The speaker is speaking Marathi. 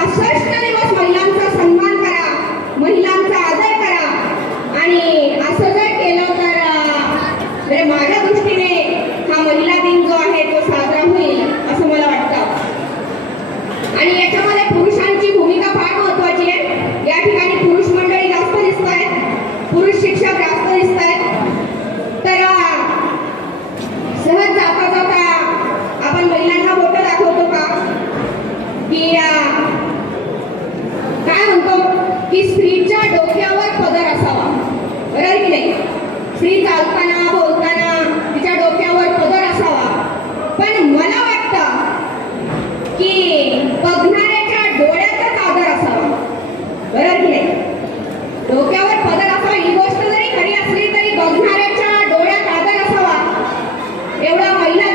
65 दिवस महिलांचा सन्मान करा, महिलांचा आदर करा आणि असं जर केलं तर माझ्या दृष्टीने हा महिला दिन जो आहे तो साजरा होईल असं मला वाटतं. आणि याच्यामध्ये पुरुषांची भूमिका फार महत्वाची आहे. या ठिकाणी पुरुष मंडळी जास्त दिसत आहेत, पुरुष शिक्षक जास्त दिसत आहेत. तर सहज जाता जाता आपण महिलांना बोटं दाखवतो का की काय म्हणतो की स्त्रीच्या डोक्यावर पदर असावा, बरोबर की नाही? स्त्री चालताना बोलताना तिच्या डोक्यावर पदर असावा. पण मला वाटतं की बघणाऱ्याच्या डोळ्यातच आदर असावा, बरोबर की नाही? डोक्यावर पदर असावा ही गोष्ट जरी खरी असली तरी बघणाऱ्याच्या डोळ्यात आदर असावा. एवढा महिला